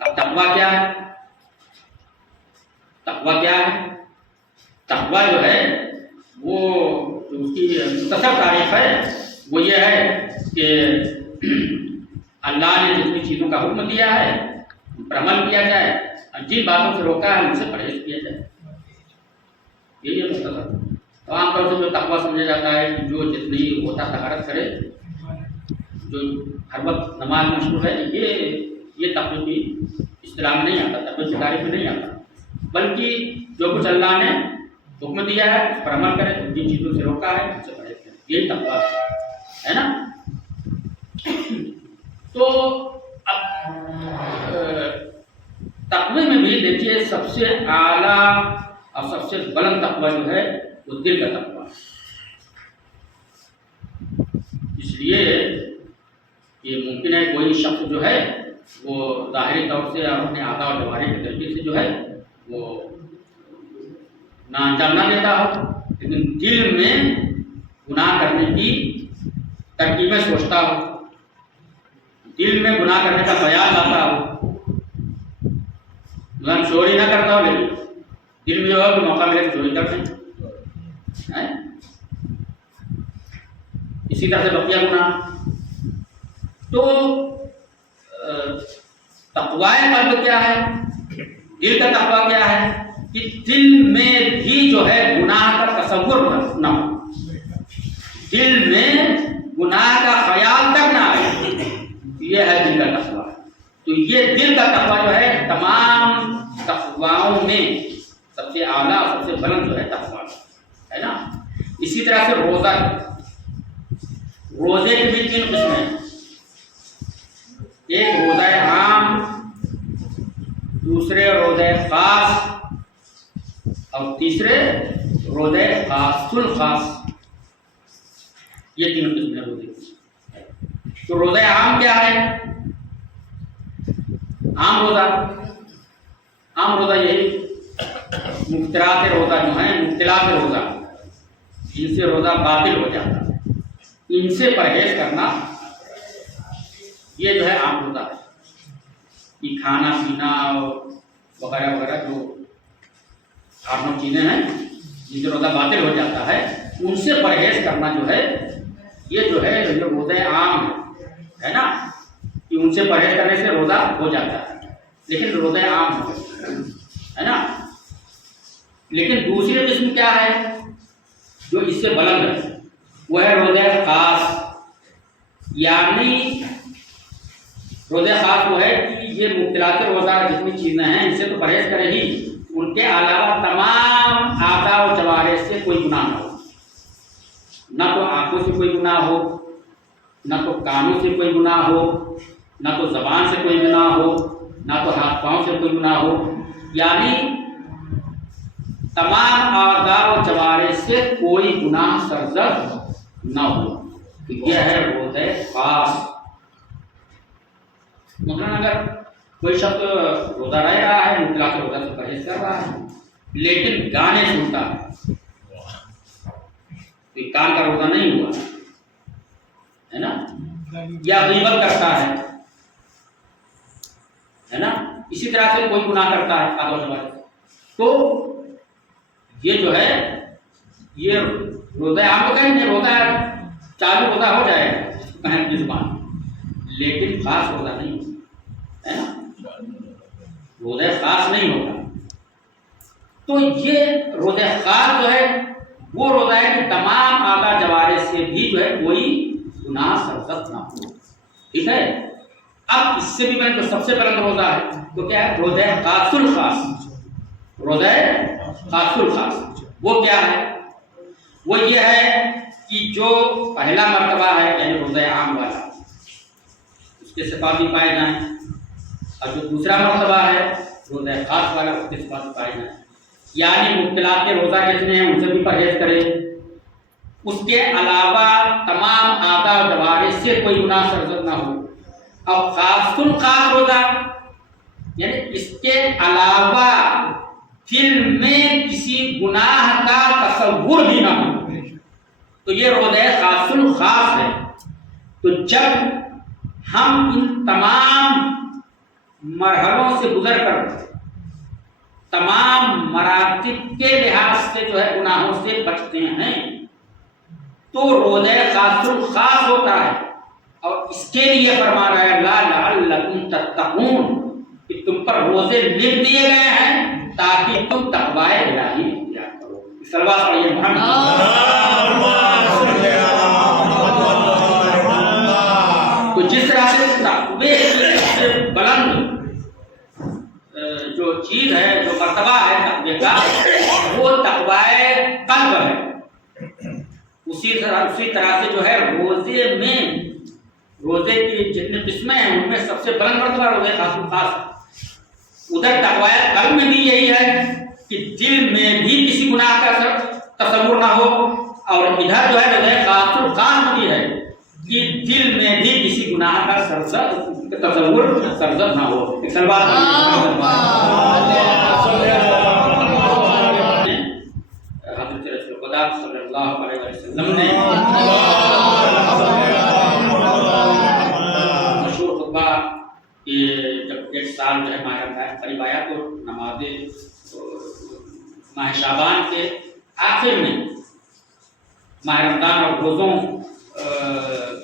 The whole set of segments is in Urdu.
اب تقویٰ کیا ہے؟ تقویٰ کیا ہے؟ تقویٰ جو ہے وہ اس کی مختصر تعریف ہے، وہ یہ ہے کہ اللہ نے جتنی چیزوں کا حکم دیا ہے ان پر عمل کیا جائے، اور جن باتوں سے روکا ہے ان سے پرہیز کیا جائے، یہی ہے مختصر۔ تو عام طور سے جو تقویٰ سمجھا جاتا ہے کہ جو جتنی ہوتا طہارت کرے، جو ہر وقت نماز مشغول ہے، یہ تقویٰ کی اصطلاح میں نہیں آتا، تقویٰ کی تعریف میں نہیں آتا، بلکہ جو کچھ اللہ نے حکم دیا ہے اس پر عمل کرے، جن چیزوں سے روکا ہے ان سے پرہیز کرے، یہی تقویٰ ہے نا۔ تو اب تقوی میں بھی دیکھیے سب سے اعلیٰ اور سب سے بلند تقوی جو ہے وہ دل کا تقوی ہے۔ اس لیے کہ ممکن ہے کوئی شخص جو ہے وہ ظاہری طور سے اور اپنے اعضاء و جوارح کے طریقے سے جو ہے وہ نہ انجام نہ دیتا ہو، لیکن دل میں گناہ کرنے کی ترکیبیں سوچتا ہو، دل میں گناہ کرنے کا خیال آتا ہو، مثلا چوری نہ کرتا ہو لیکن دل میں جو ہے کہ موقع ملے تو چوری کر دیں، اسی طرح سے بقیہ گناہ۔ تو تقوی قلب کیا ہے، دل کا تقوی کیا ہے کہ دل میں بھی جو ہے گناہ کا تصور نہ ہو، دل میں گناہ کا خیال تک نہ آئے، یہ ہے دل کا تقوی۔ تو یہ دل کا تقوی جو ہے تمام تقواؤں میں سب سے اعلیٰ سب سے بلند جو ہے تقوی ہے نا۔ اسی طرح سے روزہ، روزے کی بھی 3 قسمیں ہیں، ایک روزہ عام، دوسرے روزہ خاص، اور تیسرے روزہ خاص الخاص، یہ 3 قسمیں روزے کی۔ تو روزہ عام کیا ہے؟ عام روزہ یہی مفترات روزہ جو ہیں، مبتلات روزہ، جن سے روزہ باطل ہو جاتا ہے، ان سے پرہیز کرنا، یہ جو ہے عام روزہ ہے۔ یہ کھانا پینا وغیرہ وغیرہ جو 8-9 چیزیں ہیں جن سے روزہ باطل ہو جاتا ہے، ان سے پرہیز کرنا جو ہے یہ جو ہے جو روزہ عام ہے نا، کہ ان سے پرہیز کرنے سے روزہ ہو جاتا ہے، لیکن روزہ عام ہے نا۔ لیکن دوسری قسم کیا ہے جو اس سے بلند ہے، وہ ہے روزہ خاص، یعنی روزہ خاص وہ ہے کہ یہ مبتلات روزہ جتنی چیزیں ہیں ان سے تو پرہیز کرے ہی، ان کے علاوہ تمام اعضاء و جوارح سے کوئی گناہ نہ ہو، نہ تو آنکھوں سے کوئی گناہ ہو، نہ تو کانوں سے کوئی گناہ ہو، نہ تو زبان سے کوئی گناہ ہو، نہ تو ہاتھ پاؤں سے کوئی گناہ ہو، یعنی تمام اعضاء و جوارح سے کوئی گناہ سرزد نہ ہو، یہ ہے روزہ خاص۔ مثلاً اگر کوئی شخص روزہ رہ رہا ہے، مبتلا کے روزہ سے پرہیز کر رہا ہے، لیکن گانے سنتا ہے، تو کان کا روزہ نہیں ہوا ہے نا، یا غیبت کرتا ہے نا، اسی طرح سے کوئی گناہ کرتا ہے آدھا جوارح، تو یہ جو ہے یہ روزہ عام کو کہیں گے، روزہ چالو روزہ ہو جائے کہیں کی زبان، لیکن خاص روزہ نہیں ہے نا، روزہ خاص نہیں ہوگا۔ تو یہ روزہ خاص جو ہے وہ روزہ ہے کہ تمام اعضاء جوارح سے بھی جو ہے کوئی گناہ سرزد نہ ہو، ٹھیک ہے۔ اب اس سے بھی جو سب سے بلند روزہ ہے تو کیا ہے؟ روزہ خاص الخاص، روزہ خاص الخاص وہ کیا ہے؟ وہ یہ ہے کہ جو پہلا مرتبہ ہے یعنی روزہ عام والا، اس کے صفات بھی پائے جائیں، اور جو دوسرا مرتبہ ہے روزہ خاص والا، اس کے صفات بھی پائے جائیں، یعنی مبتلات کے روزہ جتنے ہیں ان سے بھی پرہیز کرے، اس کے علاوہ تمام اعضاء و جوارح سے کوئی گناہ سرزد نہ ہو، اور خاص الخاص روزہ یعنی اس کے علاوہ دل میں کسی گناہ کا تصور بھی نہ ہو، تو یہ روزہ خاص الخاص ہے۔ تو جب ہم ان تمام مرحلوں سے گزر کر تمام مراتب کے لحاظ سے جو ہے گناہوں سے بچتے ہیں تو روزہ خاص الخاص ہوتا ہے. اور اس کے لیے فرما رہا ہے لا لعلکم تتقون کہ تم پر روزے لکھ دیے گئے ہیں تاکہ تم تقوی الہی اختیار کرو. صلوات پڑھیے محمد. تو جس طرح سے تقوی سے بلند جو چیز ہے جو مرتبہ ہے تقوی کا وہ تقوی قلب ہے، اسی طرح سے جو ہے روزے کی جتنے قسمیں ہیں ان میں سب سے بلند مرتبہ روزے خاص الخاص. ادھر تقوی قلب میں بھی یہی ہے کہ دل میں بھی کسی گناہ کا تصور نہ ہو، اور ادھر جو ہے روزے خاص الخاص میں بھی ہے کہ دل میں بھی کسی گناہ کا تصور سرزد نہ ہو. حضرت رسول خدا صلی اللہ علیہ وسلم نے مشہور خطبہ کہ جب ایک سال جو ہے ماہ رمضان قریب آیا تو نماز ماہ شعبان کے آخر میں ماہ رمضان اور روزوں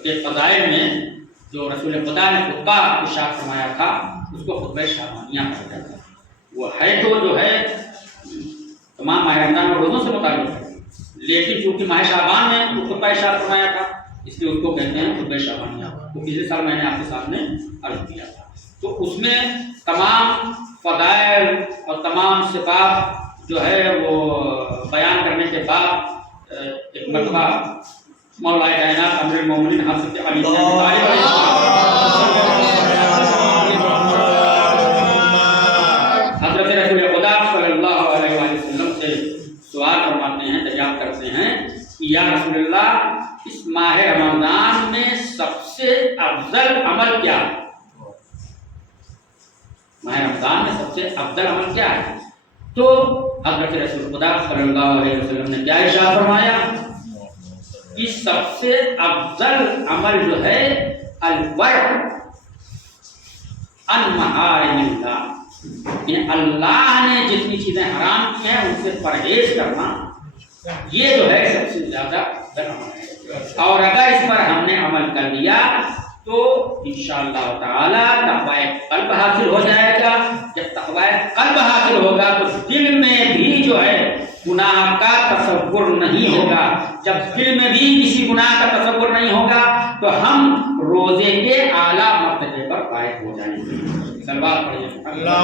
کے فضائل میں جو رسول خدا نے خطبہ ارشاد فرمایا تھا اس کو خطبہ شعبانیہ کہا جاتا ہے. وہ ہے تو جو ہے تمام ماہ رمضان اور روزوں سے متعلق ہے، لیکن چونکہ ماہ شعبان میں وہ خطبہ ارشاد فرمایا تھا اس لیے اس کو کہتے ہیں خطبہ شعبانیہ. تو پچھلے سال میں نے آپ کے سامنے عرض کیا تھا. تو اس میں تمام فضائل اور تمام صفات جو ہے وہ بیان کرنے کے بعد ایک مرتبہ مولا کائنات امیر المومنین حضرت علی بن ابی طالب حضرت رسول خدا صلی اللہ علیہ وسلم سے سوال فرماتے ہیں، دریافت کرتے ہیں کہ یا رسول اللہ اس ماہ رمضان میں سب سے افضل عمل کیا ہے؟ ماہ رمضان میں سب سے افضل عمل کیا ہے؟ تو حضرت رسول خدا صلی اللہ علیہ وسلم نے کیا ارشاد فرمایا کہ سب سے افضل عمل جو ہے الورع عن محارم اللہ، یعنی اللہ نے جتنی چیزیں حرام کی ہیں ان سے پرہیز کرنا، یہ جو ہے سب سے زیادہ افضل عمل ہے. اور اگر اس پر ہم نے عمل کر لیا تو انشاءاللہ تعالی تقوی قلب حاصل ہو جائے گا. جب تقوی قلب حاصل ہوگا تو دل میں بھی جو ہے گناہ کا تصور نہیں ہوگا. جب دل میں بھی کسی گناہ کا تصور نہیں ہوگا تو ہم روزے کے اعلیٰ مرتبے پر فائز ہو جائیں گے. صلوات پڑھیے. اللہ